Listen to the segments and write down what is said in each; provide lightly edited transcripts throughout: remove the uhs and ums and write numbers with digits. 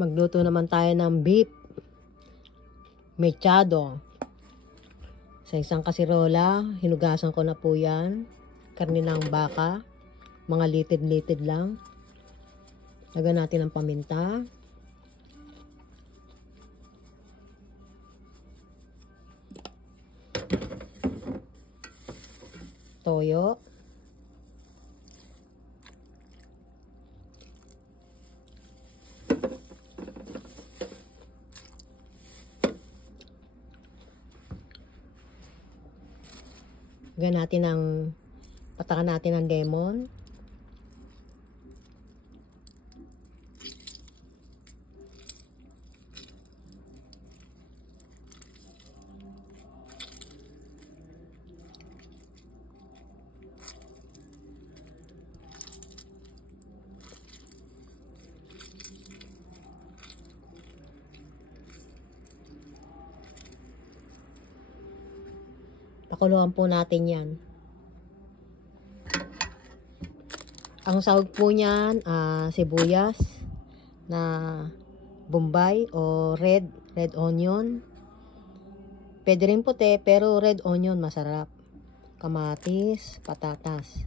Magluto naman tayo ng beef mechado. Sa isang kasirola, hinugasan ko na po yan. Karne ng baka. Mga litid-litid lang. Lagyan natin ng paminta. Toyo. Lagyan natin ng patakan natin ng lemon. Pakuluan po natin yan. Ang sahog po niyan, sibuyas na bombay o red onion. Pwede rin puti, pero red onion masarap. Kamatis, patatas.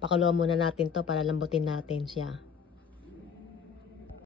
Pakuluan muna natin to para lambutin natin siya.